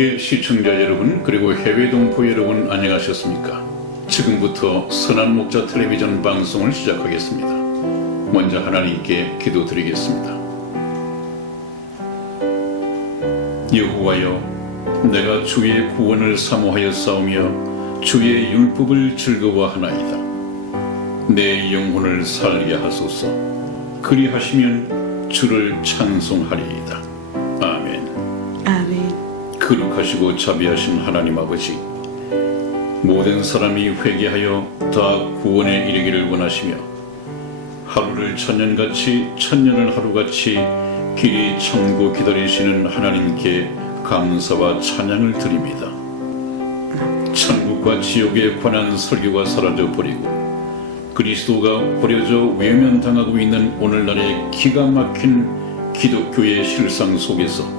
전국의 시청자 여러분, 그리고 해외 동포 여러분, 안녕하셨습니까? 지금부터 선한 목자 텔레비전 방송을 시작하겠습니다. 먼저 하나님께 기도드리겠습니다. 여호와여, 내가 주의 구원을 사모하여 싸우며 주의 율법을 즐거워하나이다. 내 영혼을 살게 하소서. 그리하시면 주를 찬송하리이다. 아멘. 아멘. 거룩하시고 자비하신 하나님 아버지, 모든 사람이 회개하여 다 구원에 이르기를 원하시며 하루를 천년같이 천년을 하루같이 길이 참고 기다리시는 하나님께 감사와 찬양을 드립니다. 천국과 지옥에 관한 설교가 사라져 버리고 그리스도가 버려져 외면당하고 있는 오늘날의 기가 막힌 기독교의 실상 속에서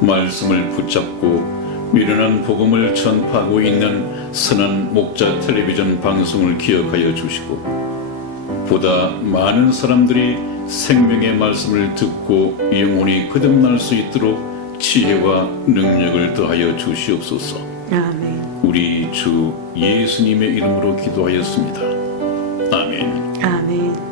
말씀을 붙잡고 미련한 복음을 전파하고 있는 선한 목자 텔레비전 방송을 기억하여 주시고, 보다 많은 사람들이 생명의 말씀을 듣고 영혼이 거듭날 수 있도록 지혜와 능력을 더하여 주시옵소서. 아멘. 우리 주 예수님의 이름으로 기도하였습니다. 아멘. 아멘.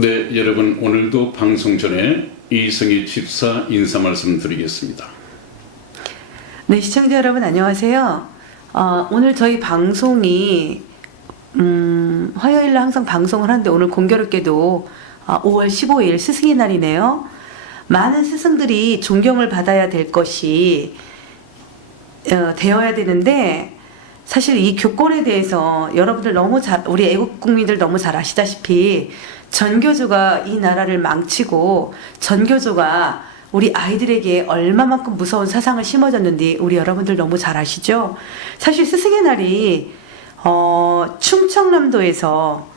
네, 여러분, 오늘도 방송 전에 이성희 집사 인사 말씀 드리겠습니다. 네, 시청자 여러분 안녕하세요. 오늘 저희 방송이 화요일날 항상 방송을 하는데 오늘 공교롭게도 5월 15일 스승의 날이네요. 많은 스승들이 존경을 받아야 될 것이 되어야 되는데, 사실 이 교권에 대해서 여러분들 우리 애국 국민들 너무 잘 아시다시피 전교조가 이 나라를 망치고 전교조가 우리 아이들에게 얼마만큼 무서운 사상을 심어줬는지 우리 여러분들 너무 잘 아시죠? 사실 스승의 날이 충청남도에서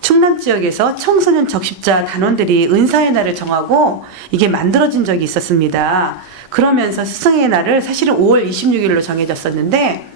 충남 지역에서 청소년 적십자 단원들이 은사의 날을 정하고 이게 만들어진 적이 있었습니다. 그러면서 스승의 날을 사실은 5월 26일로 정해졌었는데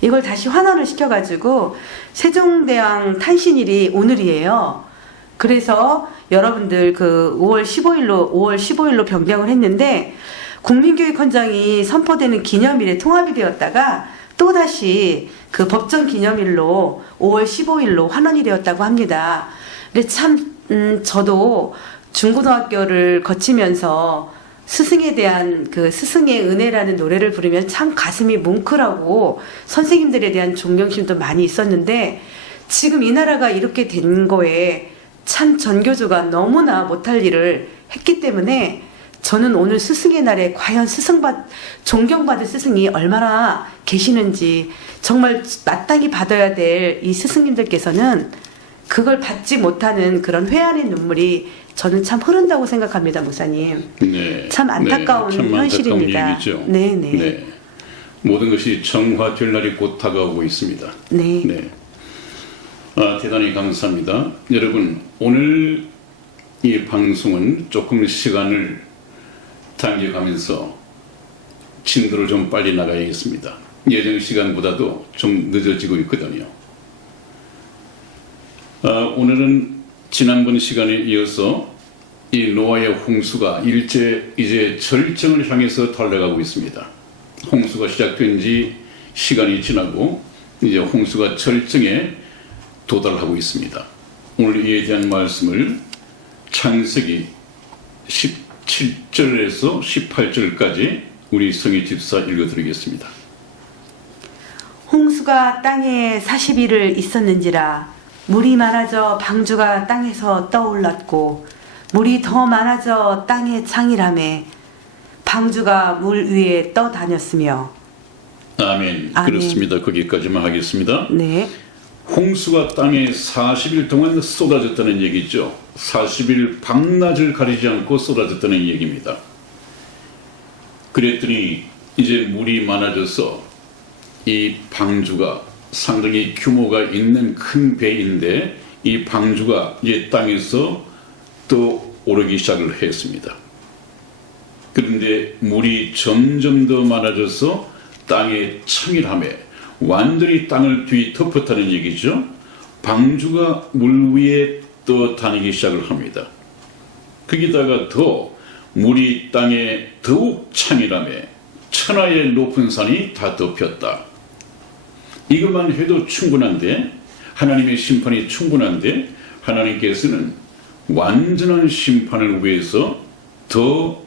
이걸 다시 환원을 시켜가지고 세종대왕 탄신일이 오늘이에요. 그래서 여러분들 5월 15일로 변경을 했는데, 국민교육헌장이 선포되는 기념일에 통합이 되었다가 또다시 그 법정 기념일로 5월 15일로 환원이 되었다고 합니다. 근데 참 저도 중고등학교를 거치면서 스승에 대한 스승의 은혜라는 노래를 부르면 참 가슴이 뭉클하고 선생님들에 대한 존경심도 많이 있었는데, 지금 이 나라가 이렇게 된 거에 참 전교조가 너무나 못할 일을 했기 때문에 저는 오늘 스승의 날에 과연 존경받을 스승이 얼마나 계시는지, 정말 마땅히 받아야 될 이 스승님들께서는 그걸 받지 못하는 그런 회한의 눈물이 저는 참 흐른다고 생각합니다, 목사님. 네, 참 안타까운 네, 참 현실입니다. 얘기죠. 네네. 네. 모든 것이 정화될 날이 곧 다가오고 있습니다. 네. 네. 대단히 감사합니다. 여러분, 오늘 이 방송은 조금 시간을 당겨가면서 진도를 좀 빨리 나가야겠습니다. 예정 시간보다도 좀 늦어지고 있거든요. 오늘은 지난번 시간에 이어서 이 노아의 홍수가 이제 절정을 향해서 달려가고 있습니다. 홍수가 시작된 지 시간이 지나고 이제 홍수가 절정에 도달하고 있습니다. 오늘 이에 대한 말씀을 창세기 17절에서 18절까지 우리 성희 집사 읽어드리겠습니다. 홍수가 땅에 40일을 있었는지라 물이 많아져 방주가 땅에서 떠올랐고 물이 더 많아져 땅에 창이라매 방주가 물 위에 떠다녔으며. 아멘. 아멘. 그렇습니다. 거기까지만 하겠습니다. 네. 홍수가 땅에 40일 동안 쏟아졌다는 얘기죠. 40일 밤낮을 가리지 않고 쏟아졌다는 얘기입니다. 그랬더니 이제 물이 많아져서 이 방주가 상당히 규모가 있는 큰 배인데 이 방주가 이제 땅에서 또 오르기 시작을 했습니다. 그런데 물이 점점 더 많아져서 땅에 청일함에 완전히 땅을 뒤덮었다는 얘기죠. 방주가 물 위에 떠다니기 시작을 합니다. 거기다가 더 물이 땅에 더욱 창일함에 천하의 높은 산이 다 덮였다. 이것만 해도 충분한데, 하나님의 심판이 충분한데 하나님께서는 완전한 심판을 위해서 더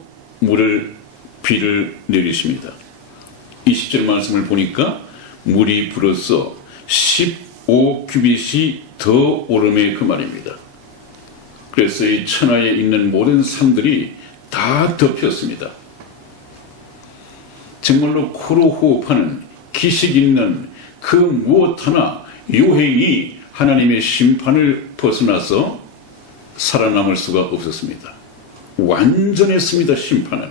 비를 내리십니다. 20절 말씀을 보니까 물이 불어서 15규빗이 더 오름에 그 말입니다. 그래서 이 천하에 있는 모든 산들이 다 덮였습니다. 정말로 코로 호흡하는 기식 있는 그 무엇 하나 요행이 하나님의 심판을 벗어나서 살아남을 수가 없었습니다. 완전했습니다. 심판은.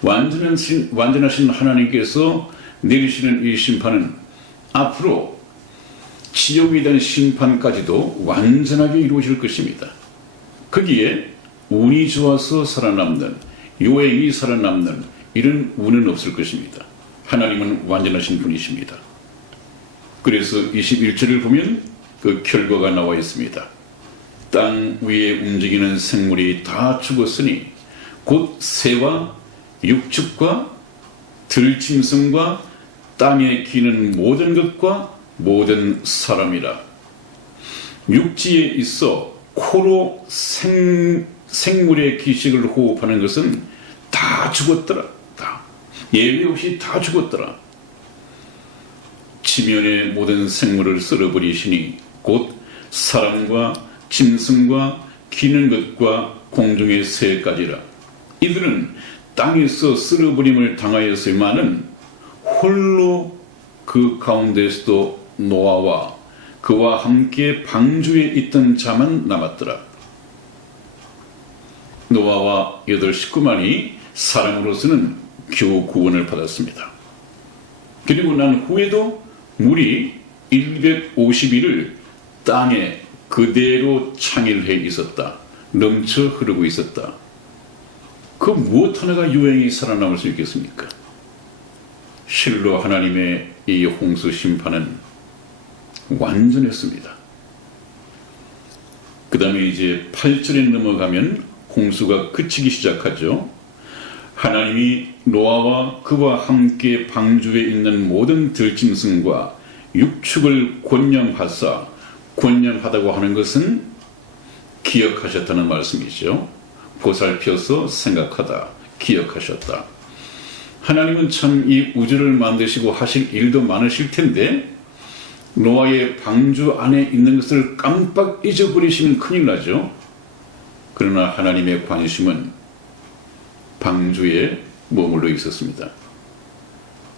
완전하신 하나님께서 내리시는 이 심판은 앞으로 지옥에 대한 심판까지도 완전하게 이루어질 것입니다. 거기에 운이 좋아서 살아남는, 요행이 살아남는 이런 운은 없을 것입니다. 하나님은 완전하신 분이십니다. 그래서 21절을 보면 그 결과가 나와 있습니다. 땅 위에 움직이는 생물이 다 죽었으니 곧 새와 육축과 들짐승과 땅에 기는 모든 것과 모든 사람이라. 육지에 있어 코로 생물의 기식을 호흡하는 것은 다 죽었더라. 다. 예외 없이 다 죽었더라. 지면의 모든 생물을 쓸어버리시니 곧 사람과 짐승과 기는 것과 공중의 새까지라. 이들은 땅에서 쓸어버림을 당하였으마는 홀로 그 가운데서도 노아와 그와 함께 방주에 있던 자만 남았더라. 노아와 8 식구만이 사람으로서는 겨우 구원을 받았습니다. 그리고 난 후에도 물이 150일을 땅에 그대로 창일해 있었다. 넘쳐 흐르고 있었다. 그 무엇 하나가 유행이 살아남을 수 있겠습니까? 실로 하나님의 이 홍수 심판은 완전했습니다. 그 다음에 이제 8절에 넘어가면 홍수가 그치기 시작하죠. 하나님이 노아와 그와 함께 방주에 있는 모든 들짐승과 육축을 권념하사, 권념하다고 하는 것은 기억하셨다는 말씀이죠. 보살펴서 생각하다, 기억하셨다. 하나님은 참 이 우주를 만드시고 하실 일도 많으실 텐데 노아의 방주 안에 있는 것을 깜빡 잊어버리시면 큰일 나죠. 그러나 하나님의 관심은 방주에 머물러 있었습니다.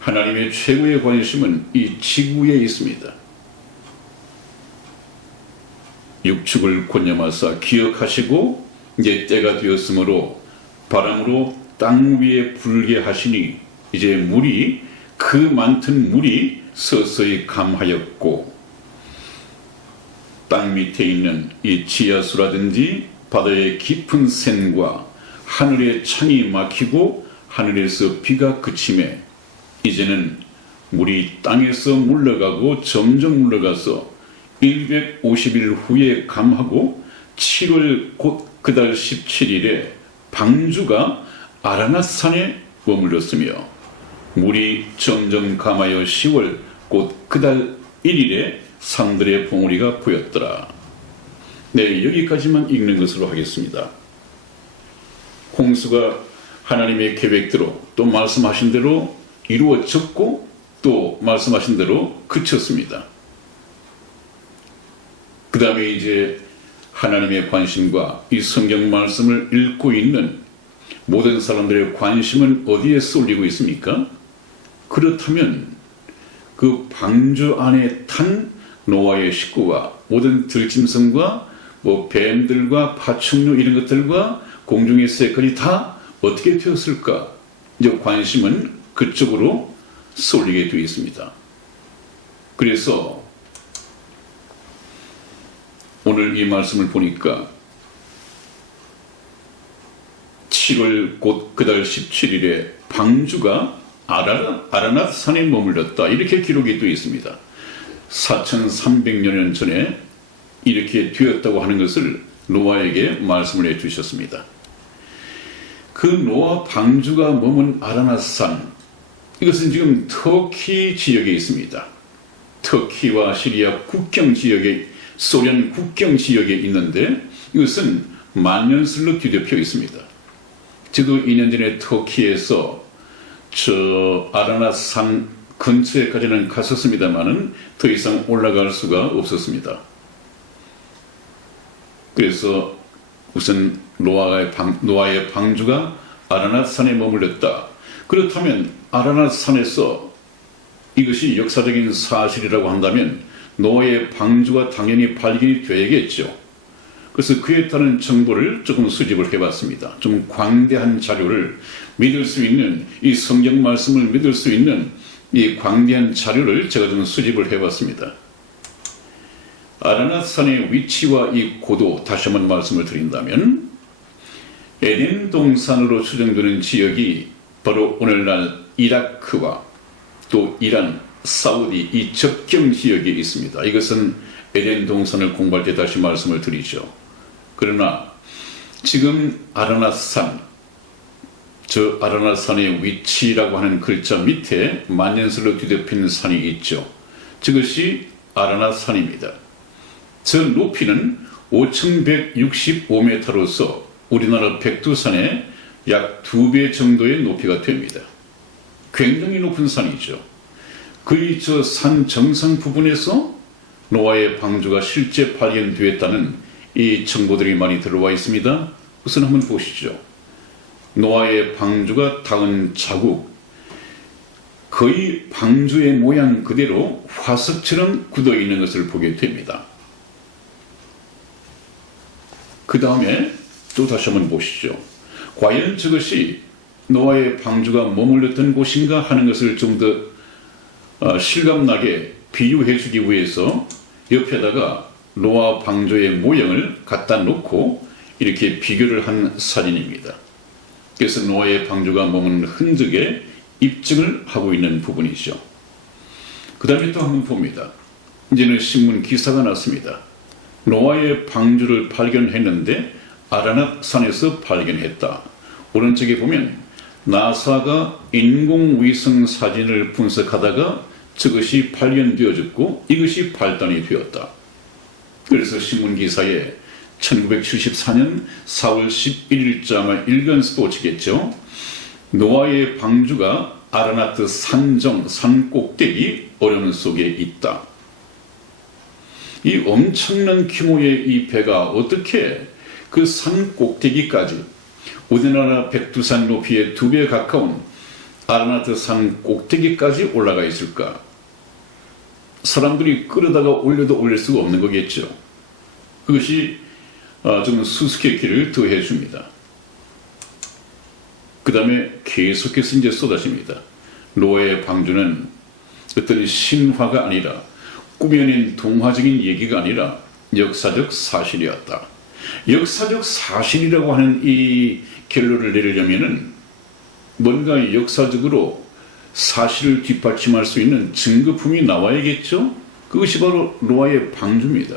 하나님의 최고의 관심은 이 지구에 있습니다. 육축을 권념하사 기억하시고 이제 때가 되었으므로 바람으로 땅 위에 불게 하시니 이제 물이 그 많던 물이 서서히 감하였고 땅 밑에 있는 이 지하수라든지 바다의 깊은 샘과 하늘의 창이 막히고 하늘에서 비가 그치매 이제는 물이 땅에서 물러가고 점점 물러가서 150일 후에 감하고 7월 곧 그달 17일에 방주가 아라낫산에 머물렀으며 물이 점점 감하여 10월 곧 그달 1일에 산들의 봉우리가 보였더라. 네, 여기까지만 읽는 것으로 하겠습니다. 홍수가 하나님의 계획대로 또 말씀하신 대로 이루어졌고 또 말씀하신 대로 그쳤습니다. 그 다음에 이제 하나님의 관심과 이 성경 말씀을 읽고 있는 모든 사람들의 관심은 어디에 쏠리고 있습니까? 그렇다면 그 방주 안에 탄 노아의 식구와 모든 들짐승과 뭐 뱀들과 파충류 이런 것들과 공중의 새까지 다 어떻게 되었을까? 이제 관심은 그쪽으로 쏠리게 되어 있습니다. 그래서 오늘 이 말씀을 보니까 7월 곧 그달 17일에 방주가 아라낫 산에 머물렀다. 이렇게 기록이 되어 있습니다. 4300여 년 전에 이렇게 되었다고 하는 것을 노아에게 말씀을 해주셨습니다. 그 노아 방주가 머문 아라낫 산, 이것은 지금 터키 지역에 있습니다. 터키와 시리아 국경 지역에, 소련 국경 지역에 있는데 이것은 만년설로 뒤덮여 있습니다. 저도 2년 전에 터키에서 저 아라낫 산 근처에까지는 갔었습니다만은 더 이상 올라갈 수가 없었습니다. 그래서 우선 노아의 방주가 아라낫 산에 머물렀다. 그렇다면 아라낫 산에서 이것이 역사적인 사실이라고 한다면 노아의 방주가 당연히 발견이 되어야겠죠. 그래서 그에 따른 정보를 조금 수집을 해봤습니다. 좀 광대한 자료를 믿을 수 있는, 이 성경 말씀을 믿을 수 있는 이 광대한 자료를 제가 좀 수집을 해봤습니다. 아라낫 산의 위치와 이 고도 다시 한번 말씀을 드린다면 에덴 동산으로 추정되는 지역이 바로 오늘날 이라크와 또 이란, 사우디 이 접경 지역에 있습니다. 이것은 에덴 동산을 공부할 때 다시 말씀을 드리죠. 그러나 지금 아라낫 산, 저 아라낫 산의 위치라고 하는 글자 밑에 만년설로 뒤덮인 산이 있죠. 저것이 아라낫 산입니다. 저 높이는 5165m로서 우리나라 백두산의 약 2배 정도의 높이가 됩니다. 굉장히 높은 산이죠. 거의 저 산 정상 부분에서 노아의 방주가 실제 발견되었다는 이 정보들이 많이 들어와 있습니다. 우선 한번 보시죠. 노아의 방주가 닿은 자국, 거의 방주의 모양 그대로 화석처럼 굳어 있는 것을 보게 됩니다. 그 다음에 또 다시 한번 보시죠. 과연 저것이 노아의 방주가 머물렀던 곳인가 하는 것을 좀 더 실감나게 비유해 주기 위해서 옆에다가 노아 방주의 모양을 갖다 놓고 이렇게 비교를 한 사진입니다. 그래서 노아의 방주가 머문 흔적에 입증을 하고 있는 부분이죠. 그 다음에 또 한번 봅니다. 이제는 신문 기사가 났습니다. 노아의 방주를 발견했는데 아라낫 산에서 발견했다. 오른쪽에 보면 나사가 인공위성 사진을 분석하다가 저것이 발견되어졌고 이것이 발단이 되었다. 그래서 신문 기사에 1974년 4월 11일자 일간 스포츠겠죠. 노아의 방주가 아라낫 산정 산 꼭대기 어려움 속에 있다. 이 엄청난 규모의 이 배가 어떻게 그 산 꼭대기까지 우리나라 백두산 높이의 2배 가까운 아라낫 산 꼭대기까지 올라가 있을까? 사람들이 끌어다가 올려도 올릴 수가 없는 거겠죠. 그것이 좀 수수께끼를 더해 줍니다. 그 다음에 계속해서 이제 쏟아집니다. 노아의 방주는 어떤 신화가 아니라 꾸며낸 동화적인 얘기가 아니라 역사적 사실이었다. 역사적 사실이라고 하는 이 결론을 내리려면은 뭔가 역사적으로 사실을 뒷받침할 수 있는 증거품이 나와야겠죠? 그것이 바로 노아의 방주입니다.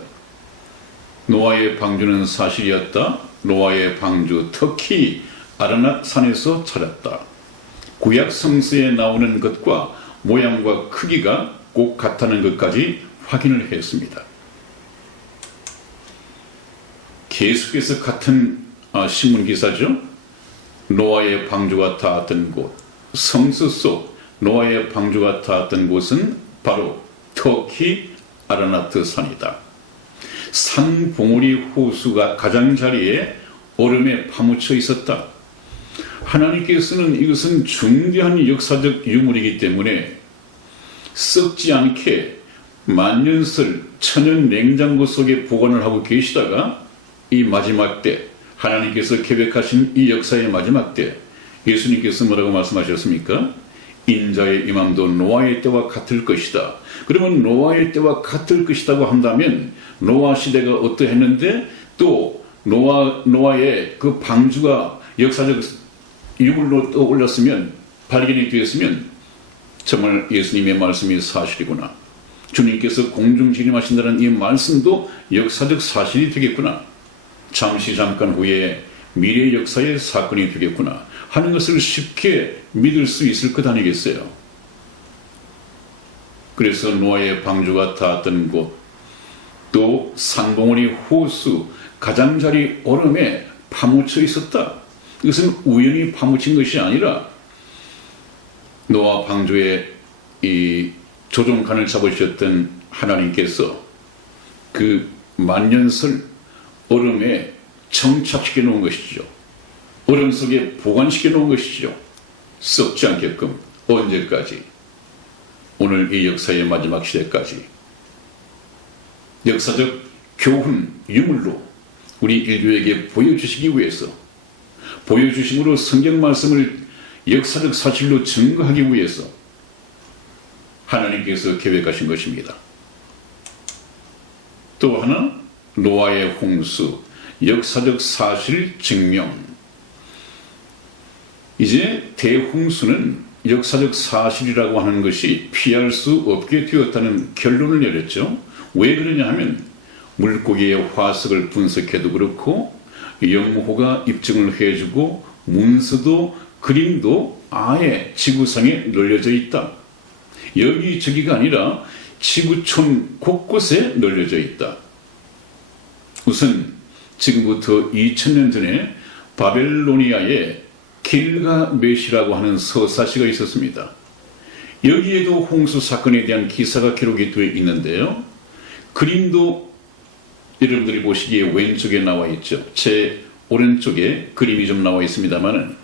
노아의 방주는 사실이었다. 노아의 방주 터키 아라낫 산에서 찾았다. 구약 성서에 나오는 것과 모양과 크기가 꼭 같다는 것까지 확인을 했습니다. 계속해서 같은 신문 기사죠. 노아의 방주가 닿았던 곳, 성서 속 노아의 방주가 닿았던 곳은 바로 터키 아라나트 산이다. 산 봉우리 호수가 가장자리에 얼음에 파묻혀 있었다. 하나님께서는 이것은 중대한 역사적 유물이기 때문에 썩지 않게 만년설 천연 냉장고 속에 보관을 하고 계시다가 이 마지막 때 하나님께서 계획하신 이 역사의 마지막 때 예수님께서 뭐라고 말씀하셨습니까? 인자의 임함도 노아의 때와 같을 것이다. 그러면 노아의 때와 같을 것이라고 한다면 노아 시대가 어떠했는데 또 노아의 그 방주가 역사적 유물로 떠올랐으면 발견이 되었으면 정말 예수님의 말씀이 사실이구나. 주님께서 공중 진임하신다는 이 말씀도 역사적 사실이 되겠구나. 잠시 잠깐 후에 미래 역사의 사건이 되겠구나 하는 것을 쉽게 믿을 수 있을 것 아니겠어요. 그래서 노아의 방주가 닿았던 곳, 또 산봉우리 호수 가장자리 얼음에 파묻혀 있었다. 이것은 우연히 파묻힌 것이 아니라 노아 방주에 이 조종칸을 잡으셨던 하나님께서 그 만년설 얼음에 정착시켜 놓은 것이죠. 얼음 속에 보관시켜 놓은 것이죠. 썩지 않게끔. 언제까지? 오늘 이 역사의 마지막 시대까지. 역사적 교훈, 유물로 우리 인류에게 보여주시기 위해서, 보여주심으로 성경 말씀을 역사적 사실로 증거하기 위해서 하나님께서 계획하신 것입니다. 또 하나, 노아의 홍수, 역사적 사실 증명. 이제 대홍수는 역사적 사실이라고 하는 것이 피할 수 없게 되었다는 결론을 내렸죠. 왜 그러냐 하면 물고기의 화석을 분석해도 그렇고 영모호가 입증을 해주고 문서도 그림도 아예 지구상에 널려져 있다. 여기저기가 아니라 지구촌 곳곳에 널려져 있다. 우선 지금부터 2000년 전에 바벨로니아에 길가메시라고 하는 서사시가 있었습니다. 여기에도 홍수 사건에 대한 기사가 기록이 되어 있는데요. 그림도 여러분들이 보시기에 왼쪽에 나와 있죠. 제 오른쪽에 그림이 좀 나와 있습니다만은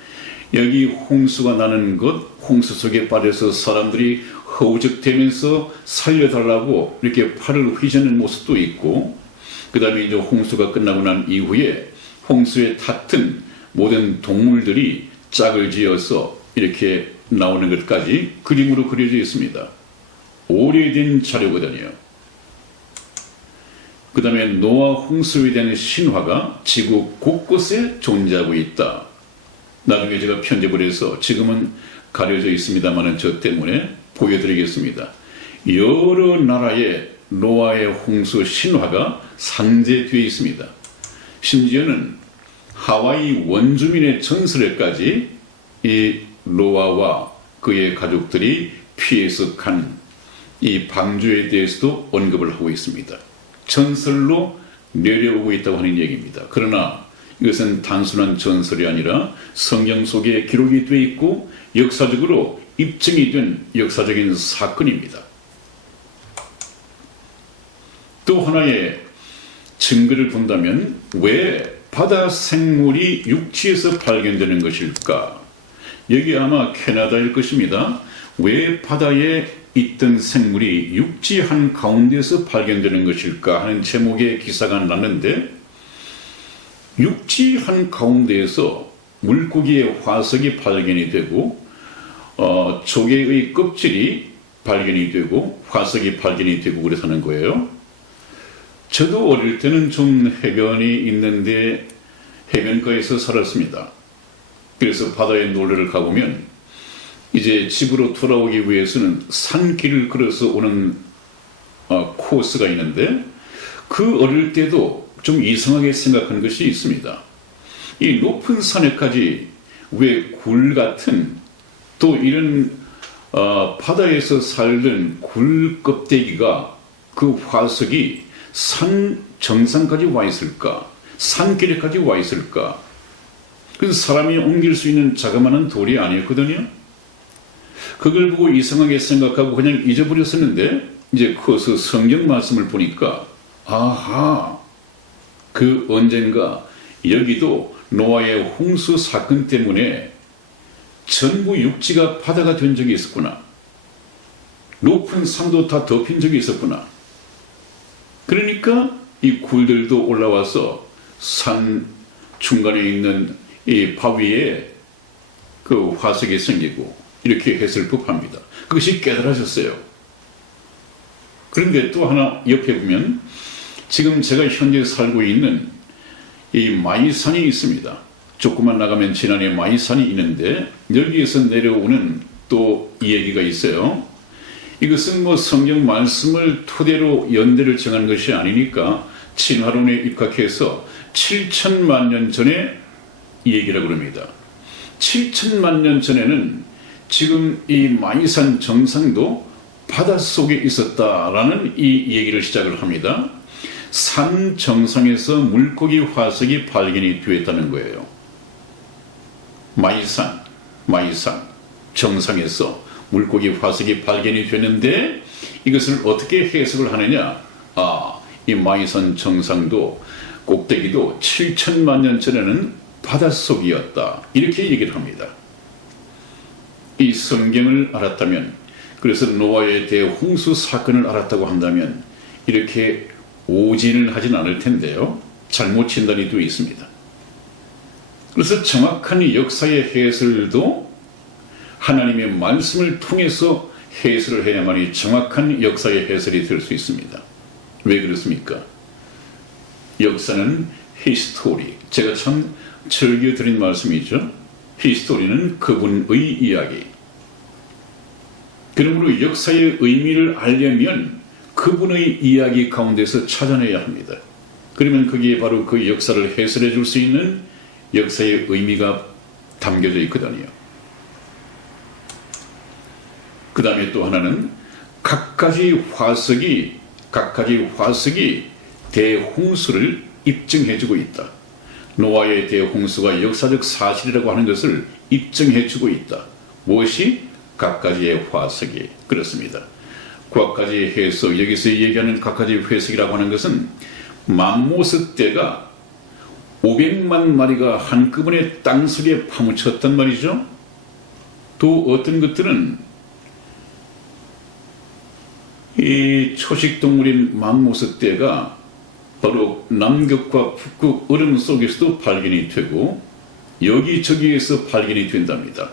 여기 홍수가 나는 것, 홍수 속에 빠져서 사람들이 허우적대면서 살려달라고 이렇게 팔을 휘저는 모습도 있고, 그 다음에 이제 홍수가 끝나고 난 이후에 홍수에 탔던 모든 동물들이 짝을 지어서 이렇게 나오는 것까지 그림으로 그려져 있습니다. 오래된 자료거든요. 그 다음에 노아 홍수에 대한 신화가 지구 곳곳에 존재하고 있다. 나중에 제가 편집을 해서 지금은 가려져 있습니다만 저 때문에 보여드리겠습니다. 여러 나라의 노아의 홍수 신화가 산재되어 있습니다. 심지어는 하와이 원주민의 전설에까지 이 노아와 그의 가족들이 피해서 간 이 방주에 대해서도 언급을 하고 있습니다. 전설로 내려오고 있다고 하는 얘기입니다. 그러나 이것은 단순한 전설이 아니라 성경 속에 기록이 되어 있고 역사적으로 입증이 된 역사적인 사건입니다. 또 하나의 증거를 본다면 왜 바다 생물이 육지에서 발견되는 것일까? 여기 아마 캐나다일 것입니다. 왜 바다에 있던 생물이 육지 한가운데서 발견되는 것일까 하는 제목의 기사가 났는데, 육지 한가운데에서 물고기의 화석이 발견이 되고 조개의 껍질이 발견이 되고 화석이 발견이 되고 그래서는 거예요. 저도 어릴 때는 좀 해변이 있는데 해변가에서 살았습니다. 그래서 바다에 놀러를 가보면 이제 집으로 돌아오기 위해서는 산길을 걸어서 오는 코스가 있는데, 그 어릴 때도 좀 이상하게 생각한 것이 있습니다. 이 높은 산에까지 왜 굴 같은 또 이런 바다에서 살던 굴 껍데기가 그 화석이 산 정상까지 와 있을까? 산길에까지 와 있을까? 그래서 사람이 옮길 수 있는 자그마한 돌이 아니었거든요. 그걸 보고 이상하게 생각하고 그냥 잊어버렸었는데 이제 커서 성경 말씀을 보니까 아하, 그 언젠가 여기도 노아의 홍수 사건 때문에 전부 육지가 바다가 된 적이 있었구나. 높은 산도 다 덮인 적이 있었구나. 그러니까 이 굴들도 올라와서 산 중간에 있는 이 바위에 그 화석이 생기고 이렇게 했을 법합니다. 그것이 깨달아졌어요. 그런데 또 하나 옆에 보면 지금 제가 현재 살고 있는 이 마이산이 있습니다. 조금만 나가면 지난해 마이산이 있는데 여기에서 내려오는 또 이야기가 있어요. 이것은 뭐 성경 말씀을 토대로 연대를 정한 것이 아니니까 진화론에 입각해서 7천만 년 전에 이 얘기라고 합니다. 7천만 년 전에는 지금 이 마이산 정상도 바닷속에 있었다라는 이 얘기를 시작을 합니다. 산 정상에서 물고기 화석이 발견이 되었다는 거예요. 마이산 정상에서 물고기 화석이 발견이 되는데 이것을 어떻게 해석을 하느냐? 이 마이산 정상도 꼭대기도 7천만 년 전에는 바닷속이었다. 이렇게 얘기를 합니다. 이 성경을 알았다면, 그래서 노아의 대홍수 사건을 알았다고 한다면 이렇게 오진을 하진 않을 텐데요. 잘못 진단이 되어 있습니다. 그래서 정확한 역사의 해설도 하나님의 말씀을 통해서 해설을 해야만이 정확한 역사의 해설이 될 수 있습니다. 왜 그렇습니까? 역사는 히스토리, 제가 참 즐겨드린 말씀이죠. 히스토리는 그분의 이야기. 그러므로 역사의 의미를 알려면 그분의 이야기 가운데서 찾아내야 합니다. 그러면 거기에 바로 그 역사를 해설해 줄 수 있는 역사의 의미가 담겨져 있거든요. 그 다음에 또 하나는 각가지 화석이 대홍수를 입증해주고 있다. 노아의 대홍수가 역사적 사실이라고 하는 것을 입증해주고 있다. 무엇이? 각가지의 화석이. 그렇습니다. 각가지 해석, 여기서 얘기하는 각가지 회석이라고 하는 것은 맘모스 떼가 500만 마리가 한꺼번에 땅속에 파묻혔단 말이죠. 또 어떤 것들은 이 초식동물인 맘모스 떼가 바로 남극과 북극 얼음 속에서도 발견이 되고 여기저기에서 발견이 된답니다.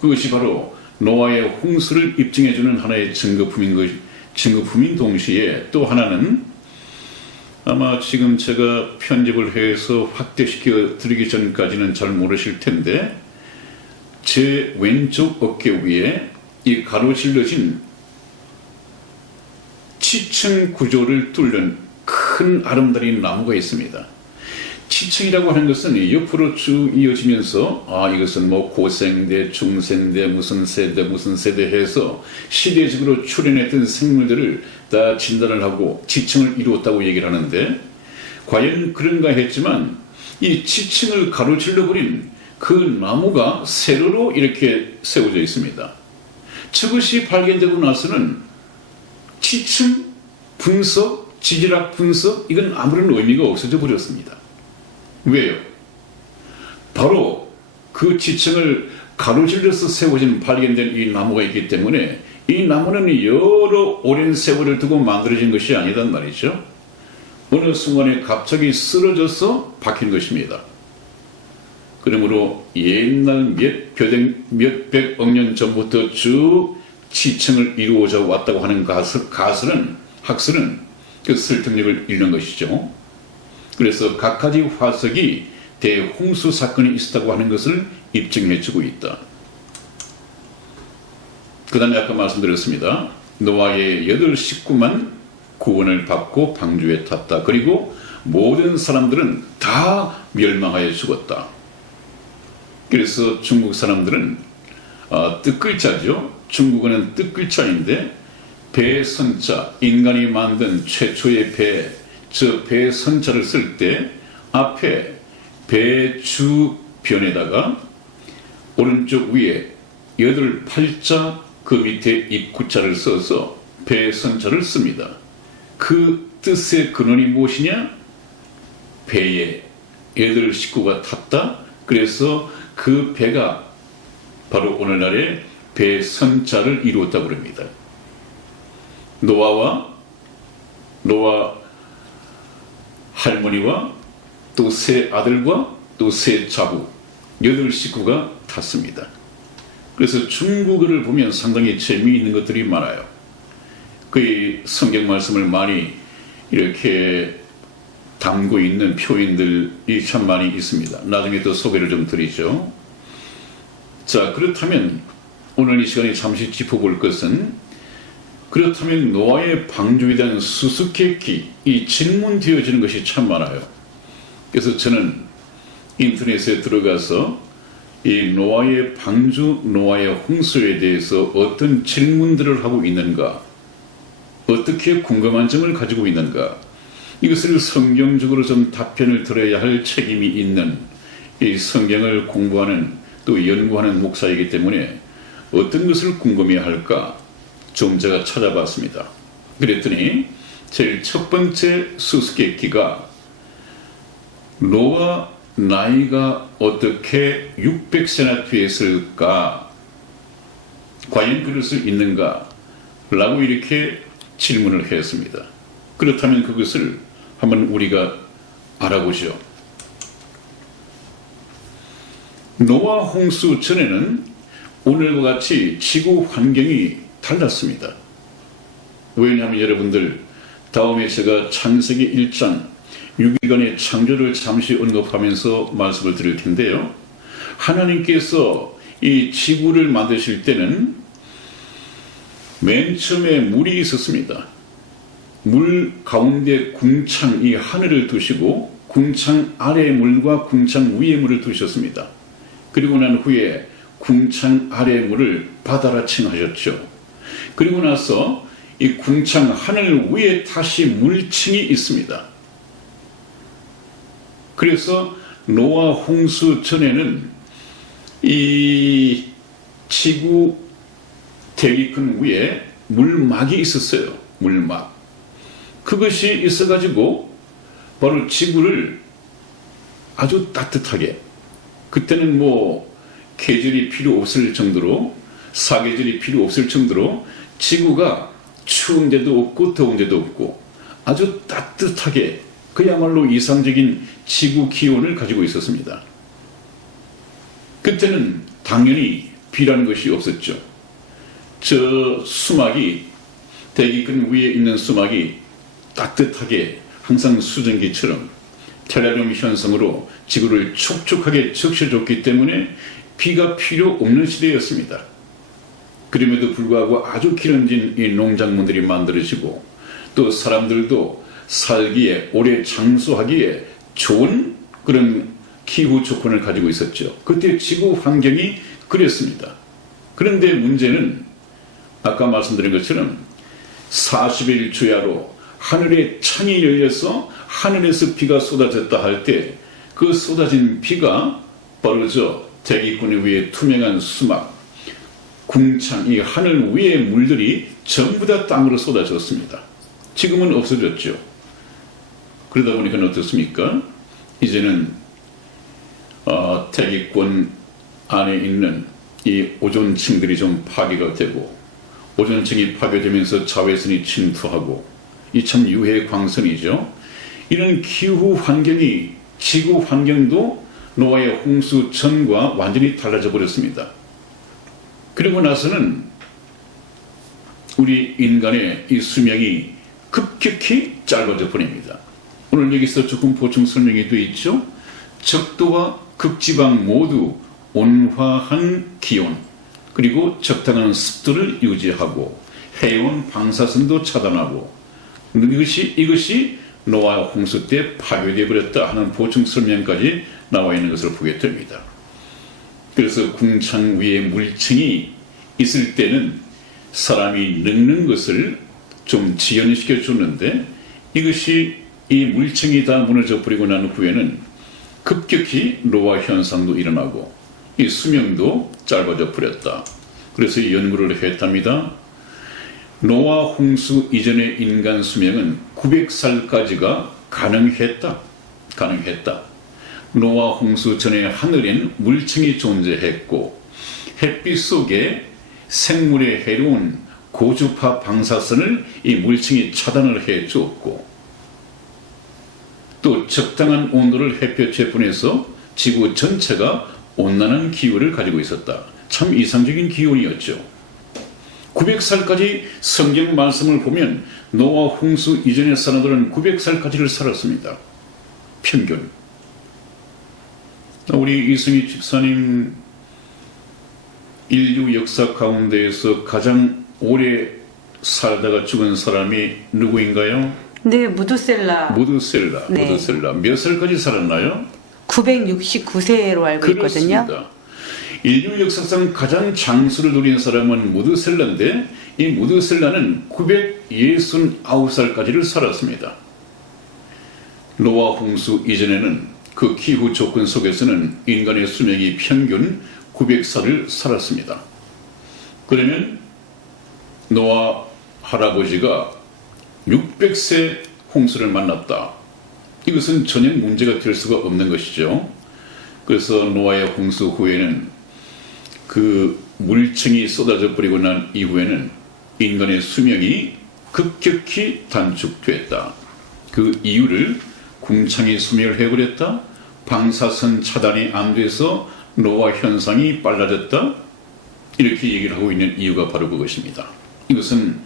그것이 바로 노아의 홍수를 입증해주는 하나의 증거품인 동시에 또 하나는 아마 지금 제가 편집을 해서 확대시켜 드리기 전까지는 잘 모르실 텐데 제 왼쪽 어깨 위에 이 가로질러진 치층 구조를 뚫는 큰 아름다운 나무가 있습니다. 치층이라고 하는 것은 옆으로 쭉 이어지면서 이것은 뭐 고생대, 중생대, 무슨 세대 해서 시대적으로 출현했던 생물들을 다 진단을 하고 지층을 이루었다고 얘기를 하는데 과연 그런가 했지만 이 지층을 가로질러버린 그 나무가 세로로 이렇게 세워져 있습니다. 저것이 발견되고 나서는 지층 분석, 지질학 분석 이건 아무런 의미가 없어져 버렸습니다. 왜요? 바로 그 지층을 가로질러서 세워진 발견된 이 나무가 있기 때문에 이 나무는 여러 오랜 세월을 두고 만들어진 것이 아니단 말이죠. 어느 순간에 갑자기 쓰러져서 박힌 것입니다. 그러므로 옛날 몇백억 년 전부터 쭉 지층을 이루어져 왔다고 하는 학설은 그 설득력을 잃는 것이죠. 그래서 각가지 화석이 대홍수 사건이 있었다고 하는 것을 입증해주고 있다. 그 다음에 아까 말씀드렸습니다. 노아의 8 식구만 구원을 받고 방주에 탔다. 그리고 모든 사람들은 다 멸망하여 죽었다. 그래서 중국 사람들은 뜻글자죠. 중국어는 뜻글자인데 배선자, 인간이 만든 최초의 배, 저 배선자를 쓸 때 앞에 배주 변에다가 오른쪽 위에 8팔자 그 밑에 입구자를 써서 배선자를 씁니다. 그 뜻의 근원이 무엇이냐? 배에 8식구가 탔다. 그래서 그 배가 바로 오늘날의 배선자를 이루었다고 합니다. 노아 할머니와 또 세 아들과 또 세 자부 8식구가 탔습니다. 그래서 중국어를 보면 상당히 재미있는 것들이 많아요. 그 성경 말씀을 많이 이렇게 담고 있는 표현들이 참 많이 있습니다. 나중에 또 소개를 좀 드리죠. 자, 그렇다면 오늘 이 시간에 잠시 짚어볼 것은, 그렇다면 노아의 방주에 대한 수수께끼, 이 질문되어지는 것이 참 많아요. 그래서 저는 인터넷에 들어가서 이 노아의 방주, 노아의 홍수에 대해서 어떤 질문들을 하고 있는가, 어떻게 궁금한 점을 가지고 있는가, 이것을 성경적으로 좀 답변을 들어야 할 책임이 있는 이 성경을 공부하는 또 연구하는 목사이기 때문에 어떤 것을 궁금해할까 좀 제가 찾아봤습니다. 그랬더니 제일 첫 번째 수수께끼가 노아 나이가 어떻게 600세나 되었을까? 과연 그럴 수 있는가? 라고 이렇게 질문을 했습니다. 그렇다면 그것을 한번 우리가 알아보죠. 노아 홍수 전에는 오늘과 같이 지구 환경이 달랐습니다. 왜냐하면 여러분들, 다음에 제가 창세기 1장 6일간의 창조를 잠시 언급하면서 말씀을 드릴 텐데요. 하나님께서 이 지구를 만드실 때는 맨 처음에 물이 있었습니다. 물 가운데 궁창, 이 하늘을 두시고 궁창 아래의 물과 궁창 위의 물을 두셨습니다. 그리고 난 후에 궁창 아래의 물을 바다라 칭하셨죠. 그리고 나서 이 궁창 하늘 위에 다시 물층이 있습니다. 그래서 노아 홍수 전에는 이 지구 대기근 위에 물막이 있었어요. 물막. 그것이 있어가지고 바로 지구를 아주 따뜻하게, 그때는 뭐 계절이 필요 없을 정도로, 사계절이 필요 없을 정도로 지구가 추운 데도 없고 더운 데도 없고 아주 따뜻하게, 그야말로 이상적인 지구 기온을 가지고 있었습니다. 그때는 당연히 비라는 것이 없었죠. 저 수막이, 대기근 위에 있는 수막이 따뜻하게 항상 수증기처럼 테라리움 현상으로 지구를 촉촉하게 적셔줬기 때문에 비가 필요 없는 시대였습니다. 그럼에도 불구하고 아주 기름진 이 농작물들이 만들어지고 또 사람들도 살기에, 오래 장수하기에 좋은 그런 기후 조건을 가지고 있었죠. 그때 지구 환경이 그랬습니다. 그런데 문제는 아까 말씀드린 것처럼 40일 주야로 하늘의 창이 열려서 하늘에서 비가 쏟아졌다 할 때 그 쏟아진 비가 바로 저 대기권 위에 투명한 수막, 궁창, 이 하늘 위의 물들이 전부 다 땅으로 쏟아졌습니다. 지금은 없어졌죠. 그러다 보니까 어떻습니까? 이제는 대기권 안에 있는 이 오존층들이 좀 파괴가 되고, 오존층이 파괴되면서 자외선이 침투하고, 이 참 유해 광선이죠. 이런 기후 환경이, 지구 환경도 노아의 홍수 전과 완전히 달라져 버렸습니다. 그리고 나서는 우리 인간의 이 수명이 급격히 짧아져 버립니다. 오늘 여기서 조금 보충 설명이 되어 있죠. 적도와 극지방 모두 온화한 기온, 그리고 적당한 습도를 유지하고 해온 방사선도 차단하고, 이것이 노아 홍수 때 파괴되어 버렸다 하는 보충 설명까지 나와 있는 것을 보게 됩니다. 그래서 궁창 위에 물층이 있을 때는 사람이 늙는 것을 좀 지연시켜 줬는데, 이것이 이 물층이 다 무너져 버리고 난 후에는 급격히 노화 현상도 일어나고 이 수명도 짧아져 버렸다. 그래서 연구를 했답니다. 노아 홍수 이전의 인간 수명은 900살까지가 가능했다. 노아 홍수 전에 하늘엔 물층이 존재했고 햇빛 속에 생물에 해로운 고주파 방사선을 이 물층이 차단을 해 주었고 또 적당한 온도를 햇볕에 보내서 지구 전체가 온난한 기후를 가지고 있었다. 참 이상적인 기온이었죠. 900살까지 성경 말씀을 보면 노아 홍수 이전의 사람들은 900살까지를 살았습니다. 평균. 우리 이승희 집사님 인류 역사 가운데에서 가장 오래 살다가 죽은 사람이 누구인가요? 네, 무두셀라. 네. 무두셀라. 몇 살까지 살았나요? 969세로 알고 있거든요. 그렇습니다. 인류 역사상 가장 장수를 누린 사람은 무두셀라인데 이 무두셀라는 969살까지를 살았습니다. 노아 홍수 이전에는 그 기후 조건 속에서는 인간의 수명이 평균 900살을 살았습니다. 그러면 노아 할아버지가 600세 홍수를 만났다. 이것은 전혀 문제가 될 수가 없는 것이죠. 그래서 노아의 홍수 후에는 그 물층이 쏟아져 버리고 난 이후에는 인간의 수명이 급격히 단축됐다. 그 이유를 궁창이 수명을 해버렸다. 방사선 차단이 안 돼서 노화 현상이 빨라졌다. 이렇게 얘기를 하고 있는 이유가 바로 그것입니다. 이것은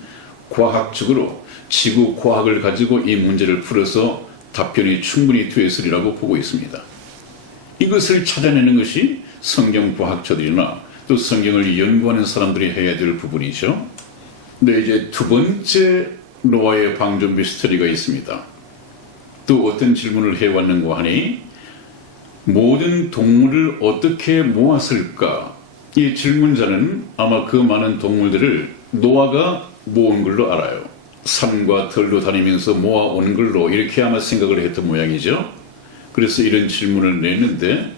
과학적으로 지구 과학을 가지고 이 문제를 풀어서 답변이 충분히 되었으리라고 보고 있습니다. 이것을 찾아내는 것이 성경 과학자들이나 또 성경을 연구하는 사람들이 해야 될 부분이죠. 네, 이제 두 번째 노아의 방주 미스터리가 있습니다. 또 어떤 질문을 해왔는가 하니 모든 동물을 어떻게 모았을까? 이 질문자는 아마 그 많은 동물들을 노아가 모은 걸로 알아요. 산과 들로 다니면서 모아온 걸로 이렇게 아마 생각을 했던 모양이죠. 그래서 이런 질문을 냈는데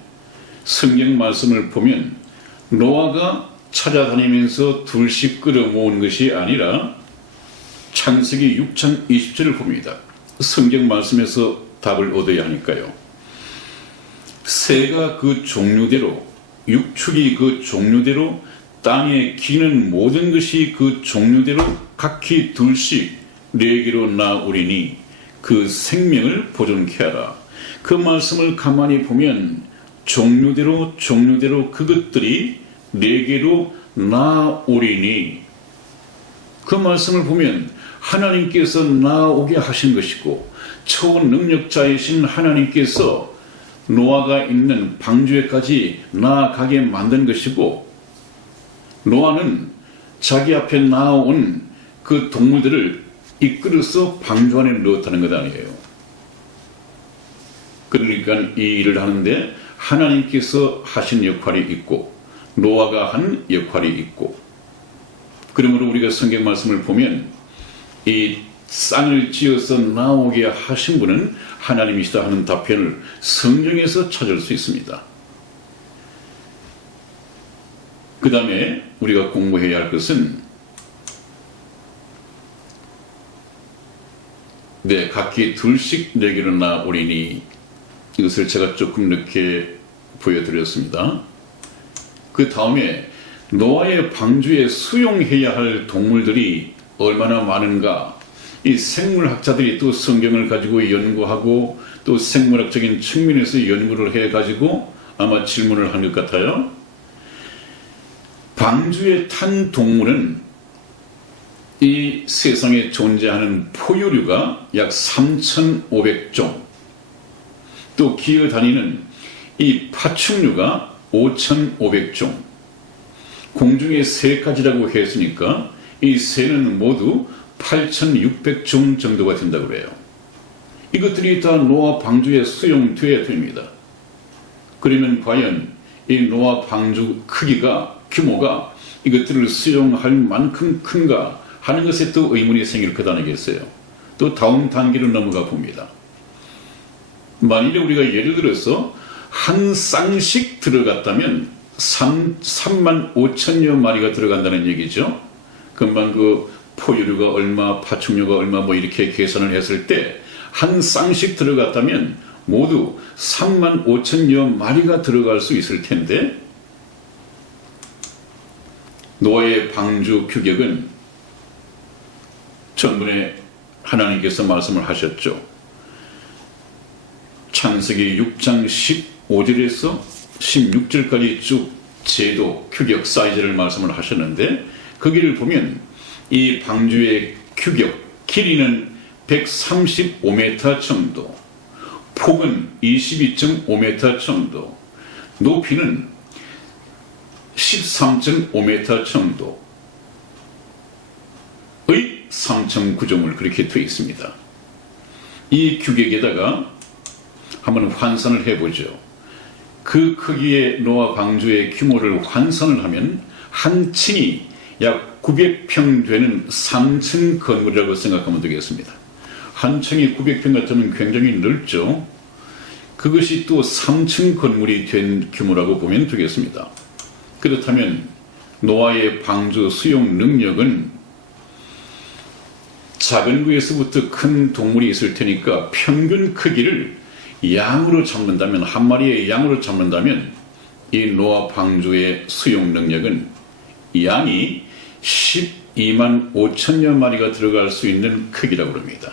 성경 말씀을 보면 노아가 찾아다니면서 둘씩 끌어 모은 것이 아니라 창세기 6장 20절을 봅니다. 성경 말씀에서 답을 얻어야 하니까요. 새가 그 종류대로 육축이 그 종류대로 땅에 기는 모든 것이 그 종류대로 각기 둘씩 네 개로 나오리니 그 생명을 보존케 하라. 그 말씀을 가만히 보면 종류대로 그것들이 네 개로 나오리니 그 말씀을 보면 하나님께서 나오게 하신 것이고 초능력자이신 하나님께서 노아가 있는 방주에까지 나아가게 만든 것이고 노아는 자기 앞에 나온 그 동물들을 이끌어서 방주 안에 넣었다는 것 아니에요. 그러니까 이 일을 하는데 하나님께서 하신 역할이 있고 노아가 한 역할이 있고 그러므로 우리가 성경 말씀을 보면 이 쌍을 지어서 나오게 하신 분은 하나님이시다 하는 답변을 성경에서 찾을 수 있습니다. 그 다음에 우리가 공부해야 할 것은 각기 둘씩 네 개로 나오리니 이것을 제가 조금 늦게 보여드렸습니다. 그 다음에 노아의 방주에 수용해야 할 동물들이 얼마나 많은가 이 생물학자들이 또 성경을 가지고 연구하고 또 생물학적인 측면에서 연구를 해가지고 아마 질문을 한 것 같아요. 방주에 탄 동물은 이 세상에 존재하는 포유류가 약 3,500종 또 기어다니는 이 파충류가 5,500종 공중의 새까지라고 했으니까 이 새는 모두 8,600종 정도가 된다고 그래요. 이것들이 다 노아 방주에 수용되어야 됩니다. 그러면 과연 이 노아 방주 규모가 이것들을 수용할 만큼 큰가 하는 것에 또 의문이 생길 것 아니겠어요. 또 다음 단계로 넘어가 봅니다. 만일에 우리가 예를 들어서 한 쌍씩 들어갔다면 3만 5천여 마리가 들어간다는 얘기죠. 금방 그 포유류가 얼마, 파충류가 얼마 뭐 이렇게 계산을 했을 때 한 쌍씩 들어갔다면 모두 3만 5천여 마리가 들어갈 수 있을 텐데, 노아의 방주 규격은 전번에 하나님께서 말씀을 하셨죠. 창세기 6장 15절에서 16절까지 쭉 제도, 규격, 사이즈를 말씀을 하셨는데, 거기를 보면 이 방주의 규격, 길이는 135m 정도, 폭은 22.5m 정도, 높이는 13.5m 정도의 3층 구조물 그렇게 되어 있습니다. 이 규격에다가 한번 환산을 해보죠. 그 크기의 노아 방주의 규모를 환산을 하면 한 층이 약 900평 되는 3층 건물이라고 생각하면 되겠습니다. 한 층이 900평 같으면 굉장히 넓죠. 그것이 또 3층 건물이 된 규모라고 보면 되겠습니다. 그렇다면 노아의 방주 수용 능력은 작은 거에서부터 큰 동물이 있을 테니까 평균 크기를 양으로 잡는다면, 한 마리의 양으로 잡는다면 이 노아 방주의 수용 능력은 양이 12만 5천여 마리가 들어갈 수 있는 크기라고 합니다.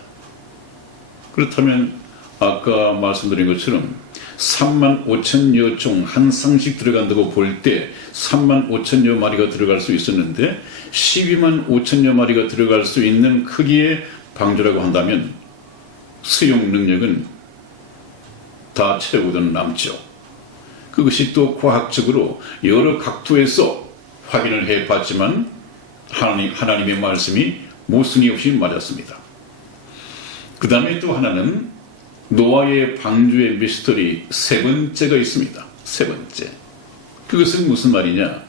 그렇다면 아까 말씀드린 것처럼 3만 5천여 종 한 쌍씩 들어간다고 볼 때 3만 5천여 마리가 들어갈 수 있었는데 12만 5천여 마리가 들어갈 수 있는 크기의 방주라고 한다면 수용 능력은 다 채우고는 남죠. 그것이 또 과학적으로 여러 각도에서 확인을 해봤지만 하나님의 말씀이 모순이 없이 맞았습니다. 그 다음에 또 하나는 노아의 방주의 미스터리 세 번째가 있습니다. 세 번째. 그것은 무슨 말이냐?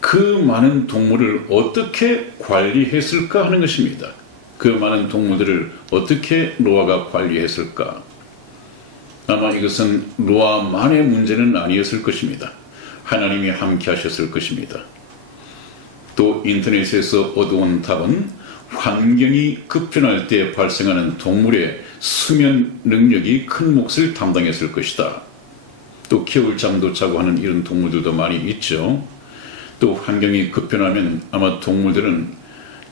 그 많은 동물을 어떻게 관리했을까 하는 것입니다. 그 많은 동물들을 어떻게 노아가 관리했을까? 아마 이것은 노아만의 문제는 아니었을 것입니다. 하나님이 함께 하셨을 것입니다. 또 인터넷에서 얻어온 답은 환경이 급변할 때 발생하는 동물의 수면 능력이 큰 몫을 담당했을 것이다. 또 겨울잠도 자고 하는 이런 동물들도 많이 있죠. 또 환경이 급변하면 아마 동물들은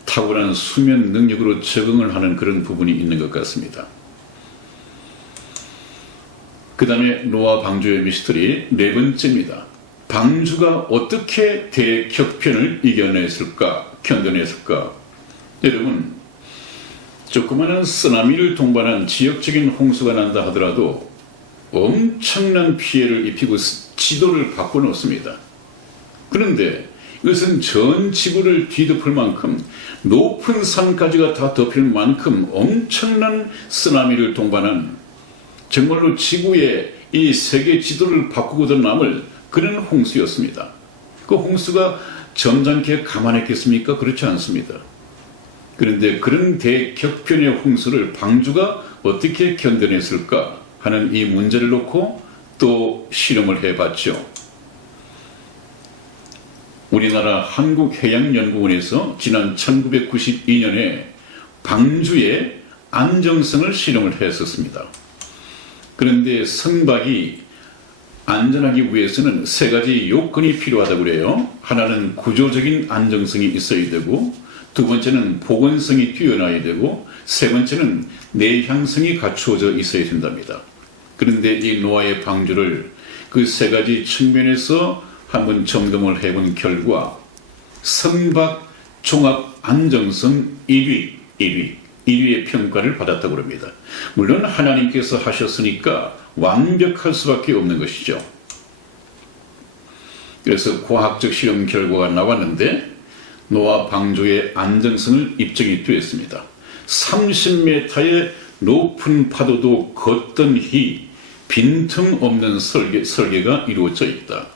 탁월한 수면 능력으로 적응을 하는 그런 부분이 있는 것 같습니다. 그 다음에 노아 방주의 미스터리 네 번째입니다. 방주가 어떻게 대격변을 이겨냈을까, 견뎌냈을까? 여러분, 조그마한 쓰나미를 동반한 지역적인 홍수가 난다 하더라도 엄청난 피해를 입히고 지도를 바꿔놓습니다. 그런데 이것은 전 지구를 뒤덮을 만큼, 높은 산까지가 다 덮일 만큼 엄청난 쓰나미를 동반한, 정말로 지구의 이 세계 지도를 바꾸고도 남을 그런 홍수였습니다. 그 홍수가 점잖게 감안했겠습니까? 그렇지 않습니다. 그런데 그런 대격변의 홍수를 방주가 어떻게 견뎌냈을까 하는 이 문제를 놓고 또 실험을 해봤죠. 우리나라 한국해양연구원에서 지난 1992년에 방주의 안정성을 실험을 했었습니다. 그런데 선박이 안전하기 위해서는 세 가지 요건이 필요하다고 그래요. 하나는 구조적인 안정성이 있어야 되고, 두 번째는 보건성이 뛰어나야 되고, 세 번째는 내향성이 갖추어져 있어야 된답니다. 그런데 이 노아의 방주를 그 세 가지 측면에서 한번 점검을 해본 결과 선박 종합 안정성 1위의 평가를 받았다고 합니다. 물론 하나님께서 하셨으니까 완벽할 수밖에 없는 것이죠. 그래서 과학적 실험 결과가 나왔는데 노아 방주의 안정성을 입증이 되었습니다. 30m의 높은 파도도 걷던히 빈틈없는 설계가 이루어져 있다.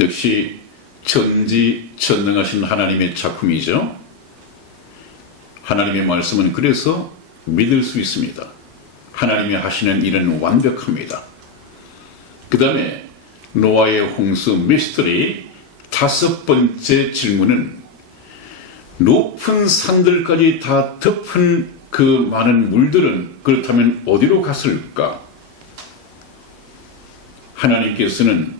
역시 전지전능하신 하나님의 작품이죠. 하나님의 말씀은 그래서 믿을 수 있습니다. 하나님이 하시는 일은 완벽합니다. 그 다음에 노아의 홍수 미스터리 다섯 번째 질문은 높은 산들까지 다 덮은 그 많은 물들은 그렇다면 어디로 갔을까? 하나님께서는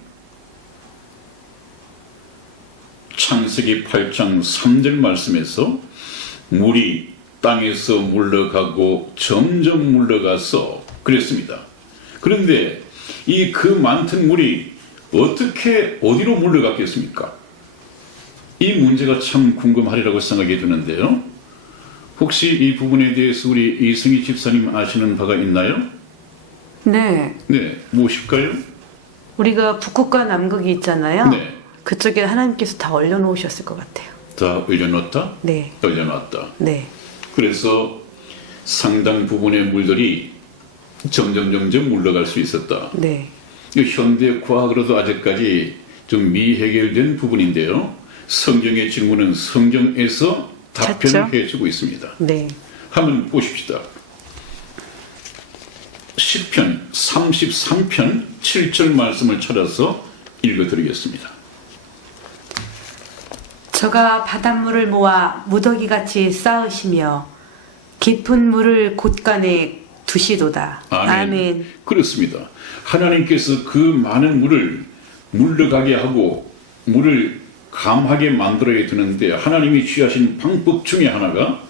창세기 8장 3절 말씀에서 물이 땅에서 물러가고 점점 물러가서 그랬습니다. 그런데 이 그 많던 물이 어떻게 어디로 물러갔겠습니까? 이 문제가 참 궁금하리라고 생각이 드는데요. 혹시 이 부분에 대해서 우리 이승희 집사님 아시는 바가 있나요? 네. 네, 무엇일까요? 우리가 북극과 남극이 있잖아요. 네, 그쪽에 하나님께서 다 얼려놓으셨을 것 같아요. 다 올려놨다? 네. 올려놨다. 네. 그래서 상당 부분의 물들이 점점 물러갈 수 있었다. 네. 이 현대 과학으로도 아직까지 좀 미해결된 부분인데요. 성경의 질문은 성경에서 답변해 주고 있습니다. 네. 한번 보십시다. 시편 33편 7절 말씀을 찾아서 읽어드리겠습니다. 저가 바닷물을 모아 무더기같이 쌓으시며 깊은 물을 곳간에 두시도다. 아멘. 그렇습니다. 하나님께서 그 많은 물을 물러가게 하고 물을 감하게 만들어야 되는데 하나님이 취하신 방법 중에 하나가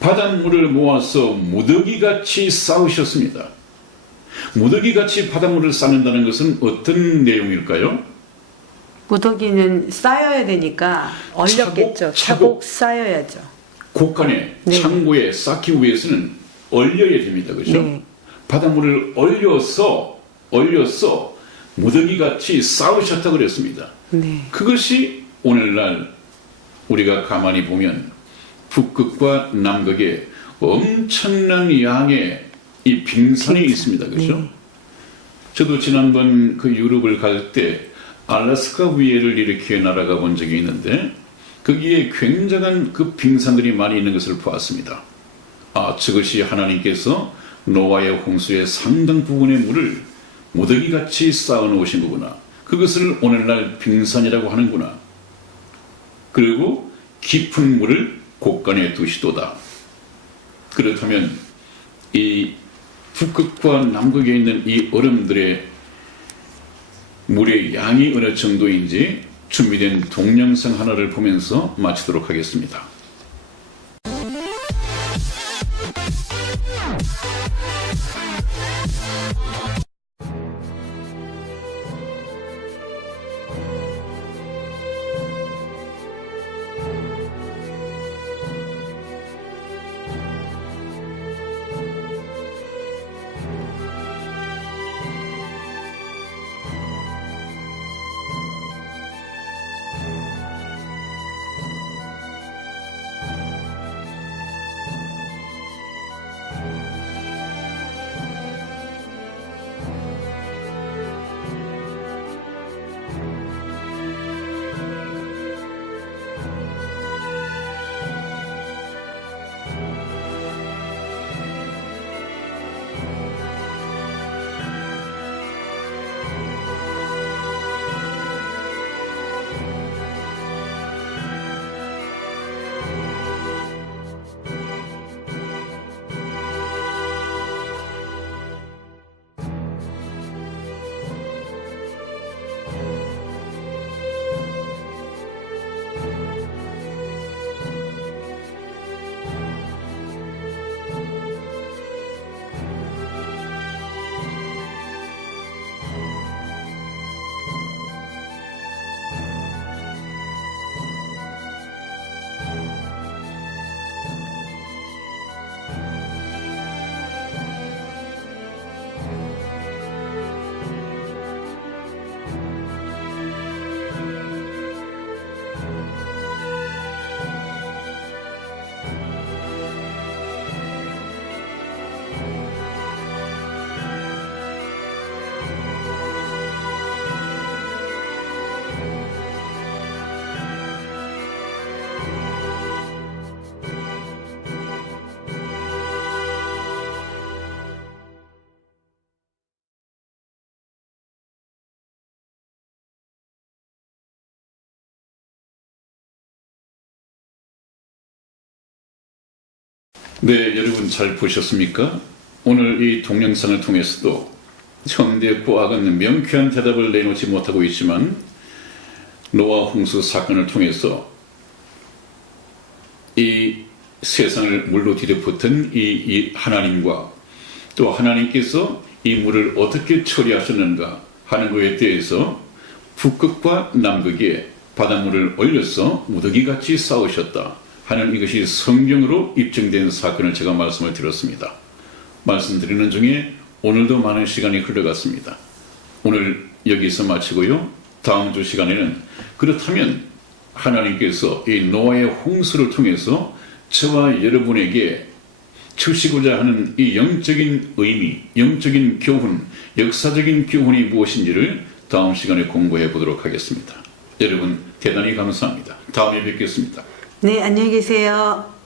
바닷물을 모아서 무더기같이 쌓으셨습니다. 무더기같이 바닷물을 쌓는다는 것은 어떤 내용일까요? 무더기는 쌓여야 되니까 얼렸겠죠. 차곡 쌓여야죠. 곳간에 네. 창고에 쌓기 위해서는 얼려야 됩니다. 그렇죠? 네. 바닷물을 얼려서 무더기같이 쌓으셨다고 그랬습니다. 네. 그것이 오늘날 우리가 가만히 보면 북극과 남극에 엄청난 양의 이 빙산이 있습니다. 그렇죠? 네. 저도 지난번 그 유럽을 갈 때 알래스카 위에를 이렇게 날아가 본 적이 있는데 거기에 굉장한 그 빙산들이 많이 있는 것을 보았습니다. 아, 저것이 하나님께서 노아의 홍수의 상당 부분의 물을 무더기같이 쌓아 놓으신 거구나. 그것을 오늘날 빙산이라고 하는구나. 그리고 깊은 물을 곳간에 두시도다. 그렇다면 이 북극과 남극에 있는 이 얼음들의 물의 양이 어느 정도인지 준비된 동영상 하나를 보면서 마치도록 하겠습니다. 네, 여러분 잘 보셨습니까? 오늘 이 동영상을 통해서도 현대 과학은 명쾌한 대답을 내놓지 못하고 있지만 노아 홍수 사건을 통해서 이 세상을 물로 뒤덮었던 이 하나님과 또 하나님께서 이 물을 어떻게 처리하셨는가 하는 것에 대해서 북극과 남극에 바닷물을 올려서 무더기같이 쌓으셨다 하는 이것이 성경으로 입증된 사건을 제가 말씀을 드렸습니다. 말씀드리는 중에 오늘도 많은 시간이 흘러갔습니다. 오늘 여기서 마치고요. 다음 주 시간에는 그렇다면 하나님께서 이 노아의 홍수를 통해서 저와 여러분에게 주시고자 하는 이 영적인 의미, 영적인 교훈, 역사적인 교훈이 무엇인지를 다음 시간에 공부해 보도록 하겠습니다. 여러분 대단히 감사합니다. 다음에 뵙겠습니다. 네, 안녕히 계세요.